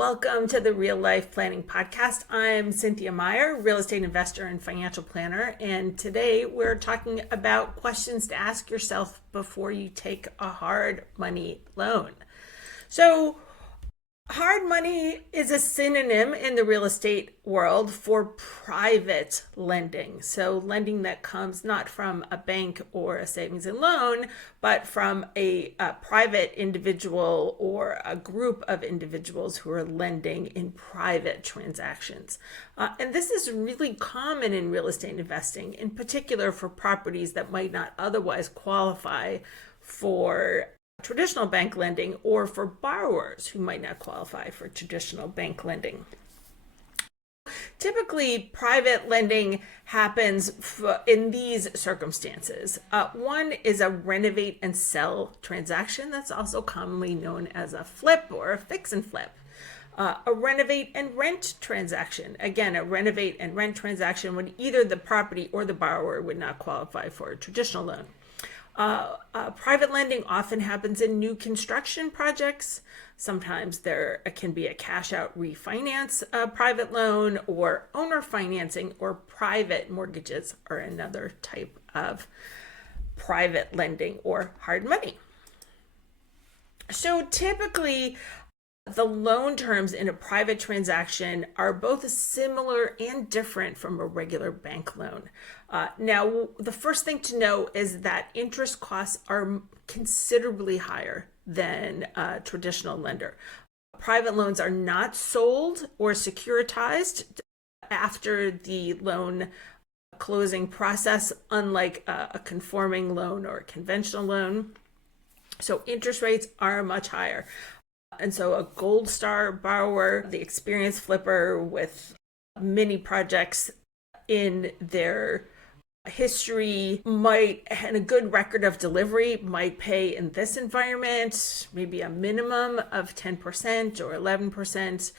Welcome to the Real Life Planning Podcast. I'm Cynthia Meyer, real estate investor and financial planner, and today we're talking about questions to ask yourself before you take a hard money loan. So, hard money is a synonym in the real estate world for private lending. So lending that comes not from a bank or a savings and loan, but from a private individual or a group of individuals who are lending in private transactions. And this is really common in real estate investing, in particular for properties that might not otherwise qualify for traditional bank lending or for borrowers who might not qualify for traditional bank lending. Typically, private lending happens in these circumstances. One is a renovate and sell transaction that's also commonly known as a flip or a fix and flip. A renovate and rent transaction. Again, a renovate and rent transaction when either the property or the borrower would not qualify for a traditional loan. Private lending often happens in new construction projects. Sometimes there can be a cash out refinance private loan, or owner financing or private mortgages are another type of private lending or hard money. So typically, the loan terms in a private transaction are both similar and different from a regular bank loan. Now, the first thing to know is that interest costs are considerably higher than a traditional lender. Private loans are not sold or securitized after the loan closing process, unlike a conforming loan or a conventional loan. So interest rates are much higher. And so a gold star borrower, the experienced flipper with many projects in their history and a good record of delivery might pay in this environment, maybe a minimum of 10% or 11%.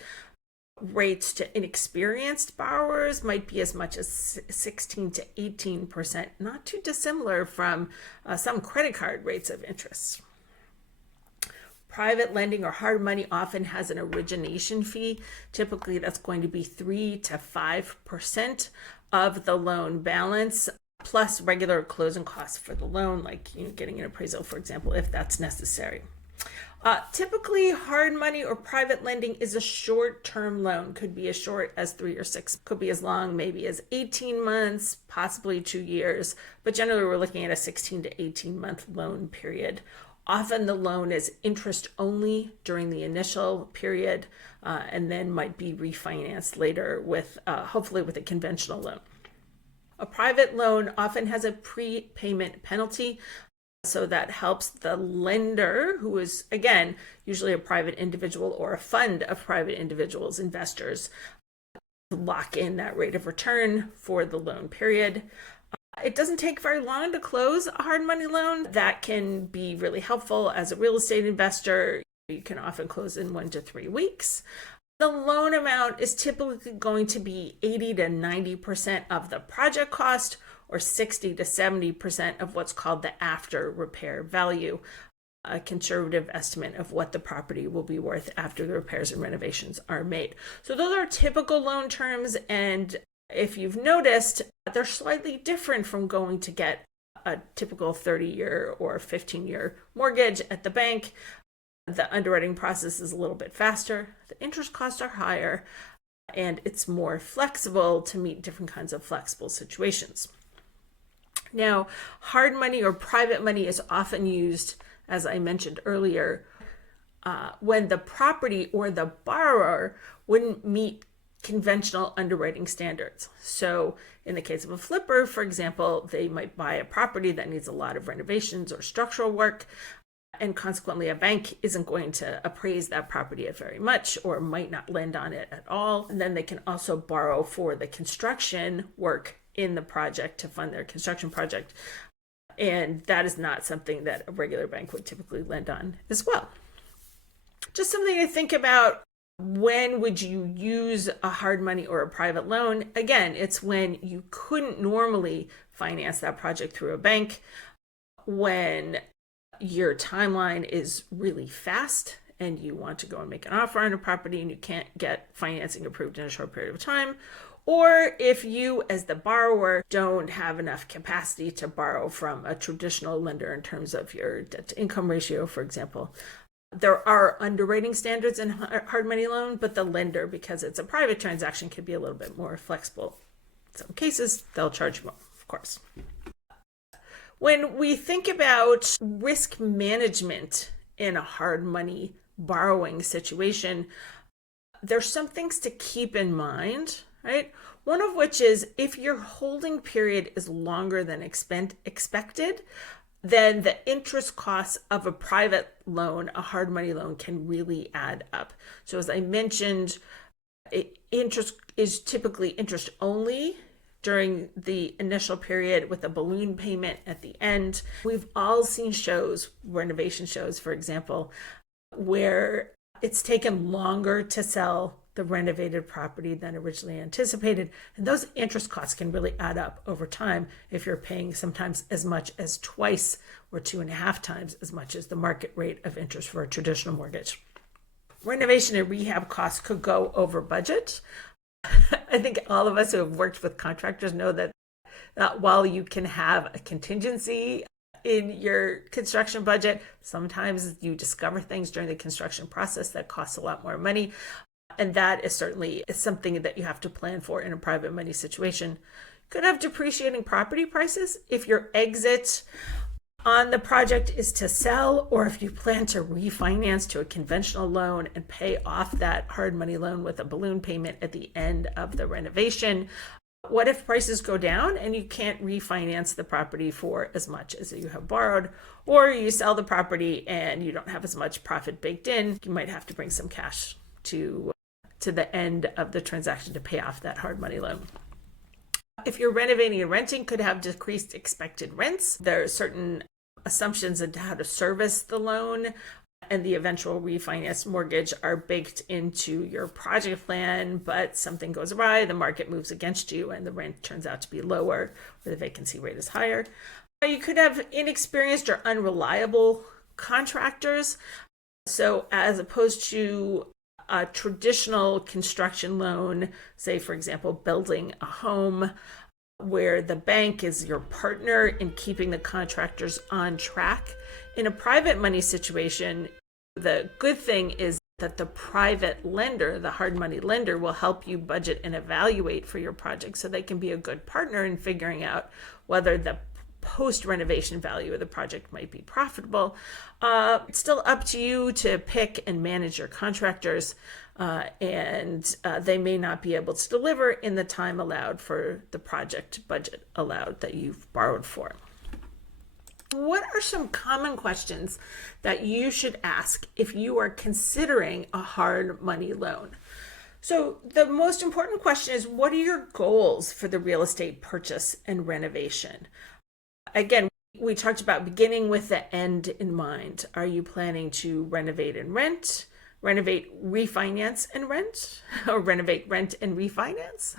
Rates to inexperienced borrowers might be as much as 16 to 18%, not too dissimilar from some credit card rates of interest. Private lending or hard money often has an origination fee. Typically, that's going to be 3 to 5% of the loan balance, plus regular closing costs for the loan, like getting an appraisal, for example, if that's necessary. Typically, hard money or private lending is a short-term loan. Could be as short as 3 or 6, could be as long, maybe as 18 months, possibly 2 years. But generally, we're looking at a 16 to 18-month loan period. Often the loan is interest only during the initial period and then might be refinanced later with hopefully with a conventional loan. A private loan often has a prepayment penalty, so that helps the lender, who is, again, usually a private individual or a fund of private individuals, investors, lock in that rate of return for the loan period. It doesn't take very long to close a hard money loan. That can be really helpful as a real estate investor. You can often close in 1 to 3 weeks. The loan amount is typically going to be 80 to 90% of the project cost, or 60 to 70% of what's called the after repair value, a conservative estimate of what the property will be worth after the repairs and renovations are made. So those are typical loan terms, and if you've noticed, they're slightly different from going to get a typical 30-year or 15-year mortgage at the bank. The underwriting process is a little bit faster. The interest costs are higher, and it's more flexible to meet different kinds of flexible situations. Now, hard money or private money is often used, as I mentioned earlier, when the property or the borrower wouldn't meet conventional underwriting standards. So in the case of a flipper, for example, they might buy a property that needs a lot of renovations or structural work, and consequently a bank isn't going to appraise that property at very much or might not lend on it at all. And then they can also borrow for the construction work in the project to fund their construction project. And that is not something that a regular bank would typically lend on as well. Just something to think about. When would you use a hard money or a private loan? Again, it's when you couldn't normally finance that project through a bank, when your timeline is really fast and you want to go and make an offer on a property and you can't get financing approved in a short period of time, or if you as the borrower don't have enough capacity to borrow from a traditional lender in terms of your debt to income ratio, for example. There are underwriting standards in hard money loan, but the lender, because it's a private transaction, can be a little bit more flexible. In some cases, they'll charge more, of course. When we think about risk management in a hard money borrowing situation, there's some things to keep in mind, right? One of which is if your holding period is longer than expected, then the interest costs of a private loan, a hard money loan, can really add up. So as I mentioned, interest is typically interest only during the initial period with a balloon payment at the end. We've all seen shows, renovation shows, for example, where it's taken longer to sell the renovated property than originally anticipated. And those interest costs can really add up over time if you're paying sometimes as much as twice or 2.5 times as much as the market rate of interest for a traditional mortgage. Renovation and rehab costs could go over budget. I think all of us who have worked with contractors know that while you can have a contingency in your construction budget, sometimes you discover things during the construction process that costs a lot more money. And that is certainly something that you have to plan for in a private money situation. Could have depreciating property prices if your exit on the project is to sell, or if you plan to refinance to a conventional loan and pay off that hard money loan with a balloon payment at the end of the renovation. What if prices go down and you can't refinance the property for as much as you have borrowed, or you sell the property and you don't have as much profit baked in? You might have to bring some cash to the end of the transaction to pay off that hard money loan. If you're renovating and renting, could have decreased expected rents. There are certain assumptions into how to service the loan, and the eventual refinance mortgage are baked into your project plan, but something goes awry, the market moves against you, and the rent turns out to be lower, or the vacancy rate is higher. You could have inexperienced or unreliable contractors. So as opposed to a traditional construction loan, say, for example, building a home, where the bank is your partner in keeping the contractors on track. In a private money situation, the good thing is that the private lender, the hard money lender, will help you budget and evaluate for your project, so they can be a good partner in figuring out whether the post-renovation value of the project might be profitable. It's still up to you to pick and manage your contractors, and they may not be able to deliver in the time allowed for the project budget allowed that you've borrowed for. What are some common questions that you should ask if you are considering a hard money loan? So the most important question is, what are your goals for the real estate purchase and renovation? Again, we talked about beginning with the end in mind. Are you planning to renovate and rent, renovate, refinance and rent, or renovate, rent and refinance?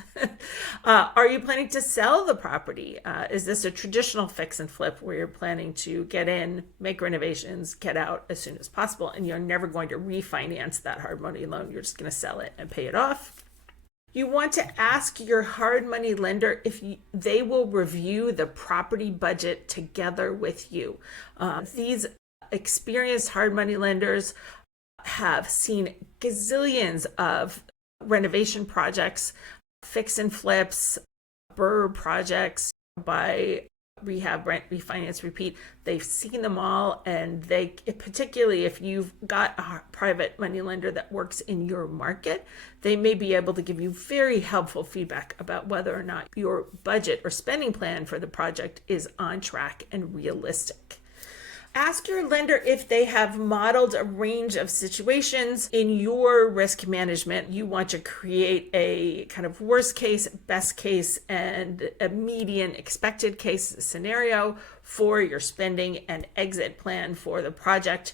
Are you planning to sell the property? Is this a traditional fix and flip where you're planning to get in, make renovations, get out as soon as possible, and you're never going to refinance that hard money loan? You're just going to sell it and pay it off. You want to ask your hard money lender if they will review the property budget together with you. These experienced hard money lenders have seen gazillions of renovation projects, fix and flips, burr projects by rehab, rent, refinance, repeat. They've seen them all, and they, particularly if you've got a private money lender that works in your market, they may be able to give you very helpful feedback about whether or not your budget or spending plan for the project is on track and realistic. Ask your lender if they have modeled a range of situations in your risk management. You want to create a kind of worst case, best case, and a median expected case scenario for your spending and exit plan for the project.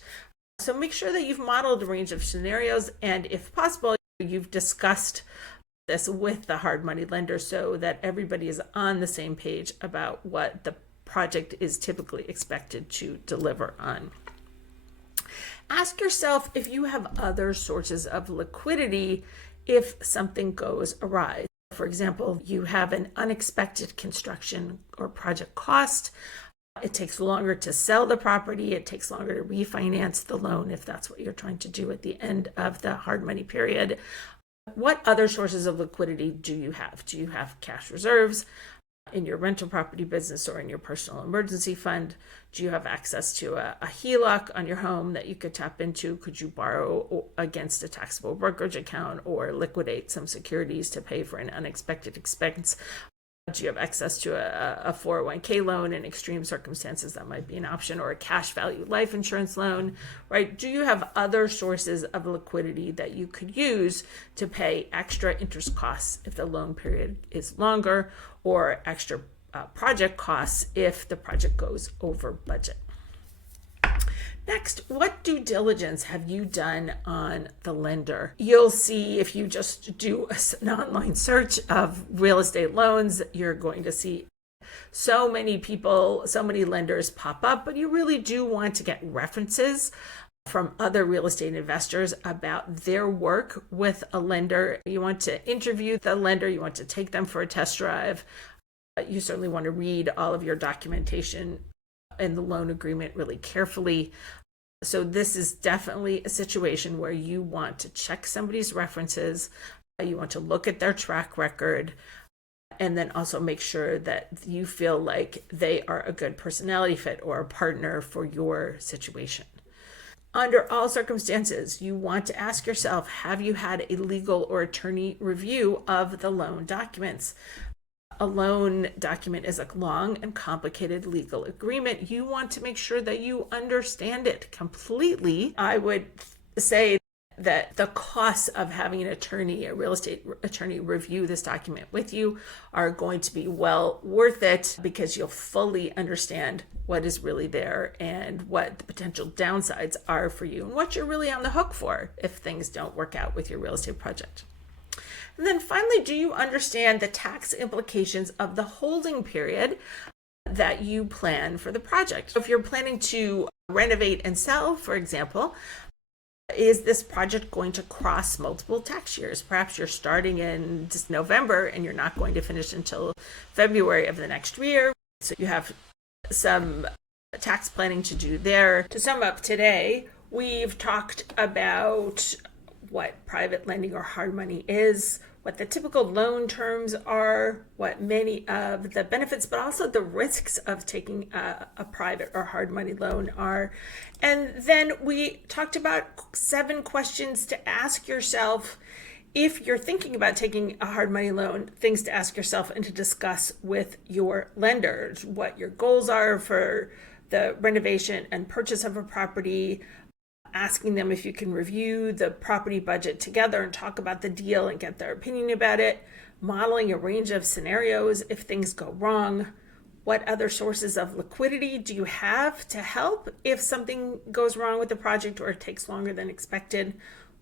So make sure that you've modeled a range of scenarios, and if possible, you've discussed this with the hard money lender so that everybody is on the same page about what the project is typically expected to deliver on. Ask yourself if you have other sources of liquidity if something goes awry. For example, you have an unexpected construction or project cost. It takes longer to sell the property. It takes longer to refinance the loan if that's what you're trying to do at the end of the hard money period. What other sources of liquidity do you have? Do you have cash reserves in your rental property business or in your personal emergency fund? Do you have access to a HELOC on your home that you could tap into? Could you borrow against a taxable brokerage account or liquidate some securities to pay for an unexpected expense? Do you have access to a 401k loan in extreme circumstances? That might be an option, or a cash value life insurance loan, right? Do you have other sources of liquidity that you could use to pay extra interest costs if the loan period is longer, or extra project costs if the project goes over budget? Next, what due diligence have you done on the lender? You'll see, if you just do an online search of real estate loans, you're going to see so many people, so many lenders pop up, but you really do want to get references from other real estate investors about their work with a lender. You want to interview the lender, you want to take them for a test drive. You certainly want to read all of your documentation and the loan agreement really carefully. So this is definitely a situation where you want to check somebody's references. You want to look at their track record, and then also make sure that you feel like they are a good personality fit or a partner for your situation. Under all circumstances, you want to ask yourself, have you had a legal or attorney review of the loan documents? A loan document is a long and complicated legal agreement. You want to make sure that you understand it completely. I would say that the costs of having an attorney, a real estate attorney, review this document with you are going to be well worth it, because you'll fully understand what is really there and what the potential downsides are for you and what you're really on the hook for if things don't work out with your real estate project. And then finally, do you understand the tax implications of the holding period that you plan for the project? If you're planning to renovate and sell, for example, is this project going to cross multiple tax years? Perhaps you're starting in just November and you're not going to finish until February of the next year. So you have some tax planning to do there. To sum up today, we've talked about what private lending or hard money is, what the typical loan terms are, what many of the benefits, but also the risks of taking a private or hard money loan are. And then we talked about 7 questions to ask yourself if you're thinking about taking a hard money loan, things to ask yourself and to discuss with your lenders, what your goals are for the renovation and purchase of a property, asking them if you can review the property budget together and talk about the deal and get their opinion about it, modeling a range of scenarios if things go wrong. What other sources of liquidity do you have to help if something goes wrong with the project or it takes longer than expected?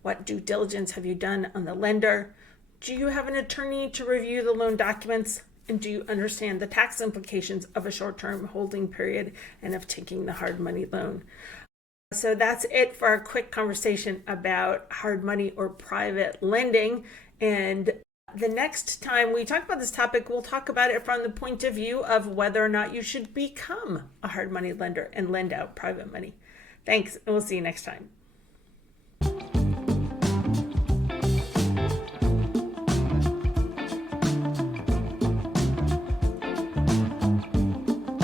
What due diligence have you done on the lender? Do you have an attorney to review the loan documents? And do you understand the tax implications of a short-term holding period and of taking the hard money loan? So that's it for our quick conversation about hard money or private lending. And the next time we talk about this topic, we'll talk about it from the point of view of whether or not you should become a hard money lender and lend out private money. Thanks, and we'll see you next time.